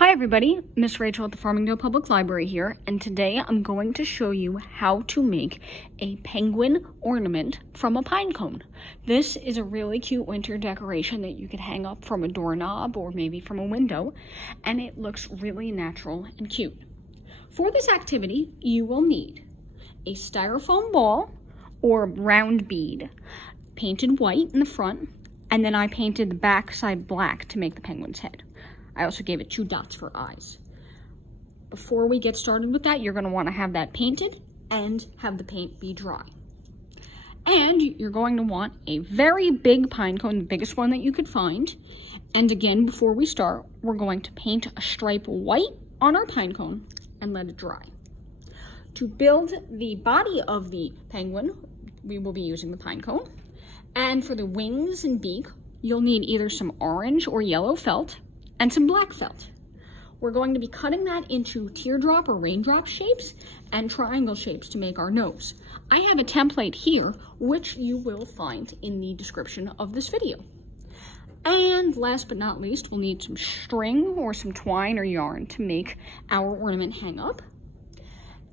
Hi everybody, Miss Rachel at the Farmingdale Public Library here, and today I'm going to show you how to make a penguin ornament from a pine cone. This is a really cute winter decoration that you could hang up from a doorknob or maybe from a window, and it looks really natural and cute. For this activity, you will need a styrofoam ball or round bead, painted white in the front, and then I painted the back side black to make the penguin's head. I also gave it 2 dots for eyes. Before we get started with that, you're going to want to have that painted and have the paint be dry. And you're going to want a very big pine cone, the biggest one that you could find. And again, before we start, we're going to paint a stripe white on our pine cone and let it dry. To build the body of the penguin, we will be using the pine cone. And for the wings and beak, you'll need either some orange or yellow felt and some black felt. We're going to be cutting that into teardrop or raindrop shapes and triangle shapes to make our nose. I have a template here, which you will find in the description of this video. And last but not least, we'll need some string or some twine or yarn to make our ornament hang up.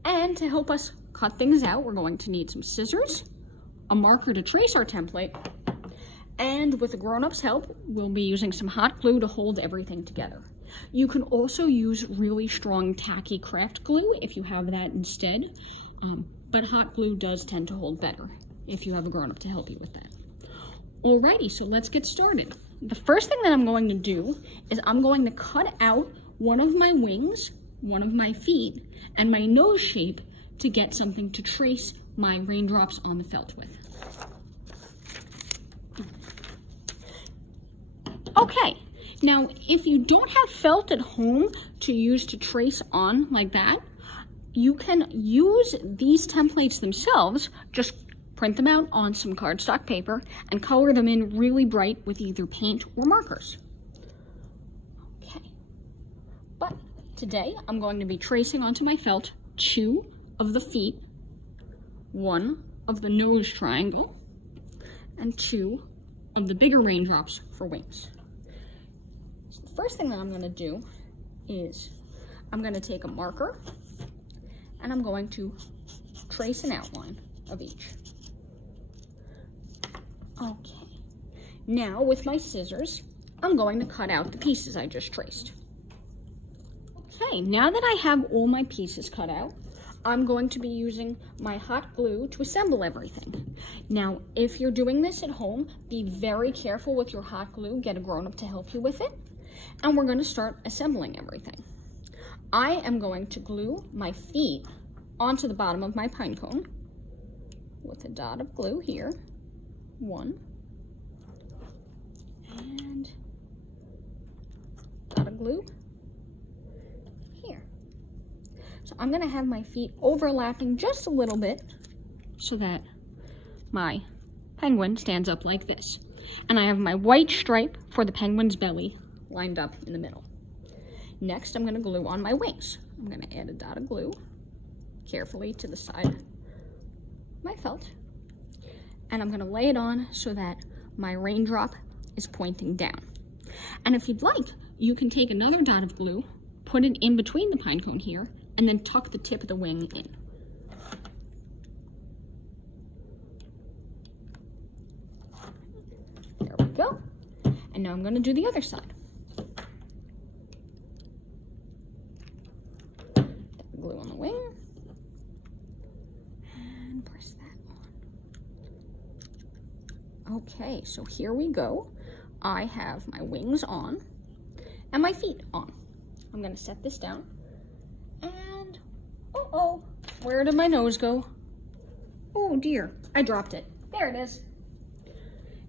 And to help us cut things out, we're going to need some scissors, a marker to trace our template, and with a grown-up's help, we'll be using some hot glue to hold everything together. You can also use really strong tacky craft glue if you have that instead, but hot glue does tend to hold better if you have a grown-up to help you with that. Alrighty, so let's get started. The first thing that I'm going to do is I'm going to cut out one of my wings, one of my feet, and my nose shape to get something to trace my raindrops on the felt with. Okay, now if you don't have felt at home to use to trace on like that, you can use these templates themselves, just print them out on some cardstock paper and color them in really bright with either paint or markers. Okay, but today I'm going to be tracing onto my felt 2 of the feet, 1 of the nose triangle, and 2 of the bigger raindrops for wings. First thing that I'm going to do is I'm going to take a marker and I'm going to trace an outline of each. Okay, now with my scissors, I'm going to cut out the pieces I just traced. Okay, now that I have all my pieces cut out, I'm going to be using my hot glue to assemble everything. Now, if you're doing this at home, be very careful with your hot glue. Get a grown-up to help you with it. And we're going to start assembling everything. I am going to glue my feet onto the bottom of my pine cone with a dot of glue here. 1. And dot of glue here. So I'm going to have my feet overlapping just a little bit so that my penguin stands up like this. And I have my white stripe for the penguin's belly lined up in the middle. Next, I'm going to glue on my wings. I'm going to add a dot of glue carefully to the side of my felt. And I'm going to lay it on so that my raindrop is pointing down. And if you'd like, you can take another dot of glue, put it in between the pine cone here, and then tuck the tip of the wing in. There we go. And now I'm going to do the other side. Glue on the wing and press that on. Okay, so here we go. I have my wings on and my feet on. I'm going to set this down and uh-oh, where did my nose go? Oh dear, I dropped it. There it is.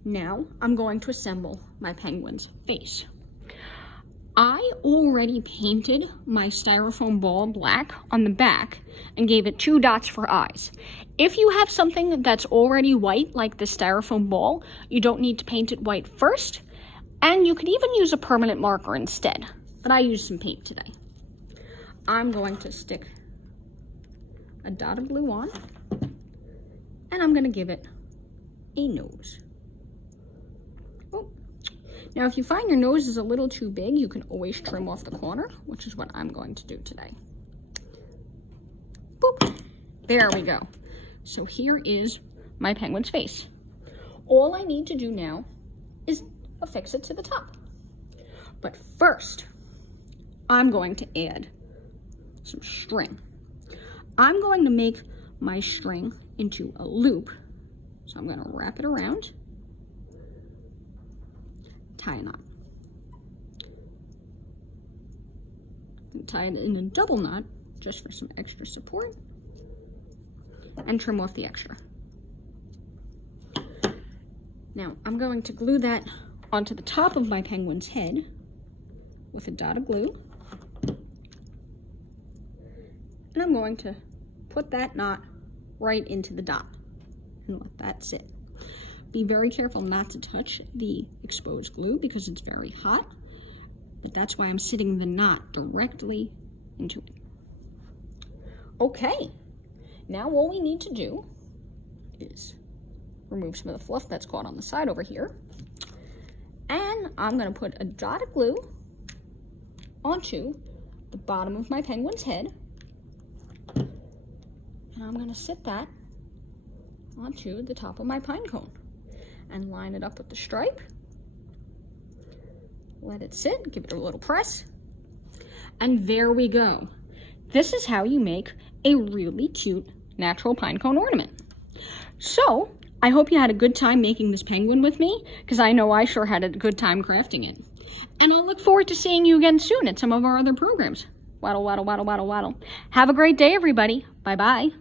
Now I'm going to assemble my penguin's face. I already painted my styrofoam ball black on the back and gave it 2 dots for eyes. If you have something that's already white, like the styrofoam ball, you don't need to paint it white first, and you could even use a permanent marker instead, but I used some paint today. I'm going to stick a dot of glue on, and I'm going to give it a nose. Oh. Now, if you find your nose is a little too big, you can always trim off the corner, which is what I'm going to do today. Boop. There we go. So here is my penguin's face. All I need to do now is affix it to the top. But first, I'm going to add some string. I'm going to make my string into a loop. So I'm going to wrap it around, tie a knot. And tie it in a double knot just for some extra support, and trim off the extra. Now I'm going to glue that onto the top of my penguin's head with a dot of glue. And I'm going to put that knot right into the dot and let that sit. Be very careful not to touch the exposed glue because it's very hot, but that's why I'm sitting the knot directly into it. Okay, now all we need to do is remove some of the fluff that's caught on the side over here. And I'm gonna put a dot of glue onto the bottom of my penguin's head. And I'm gonna sit that onto the top of my pine cone and line it up with the stripe. Let it sit, give it a little press. And there we go. This is how you make a really cute natural pine cone ornament. So, I hope you had a good time making this penguin with me, because I know I sure had a good time crafting it. And I'll look forward to seeing you again soon at some of our other programs. Waddle, waddle, waddle, waddle, waddle. Have a great day, everybody. Bye-bye.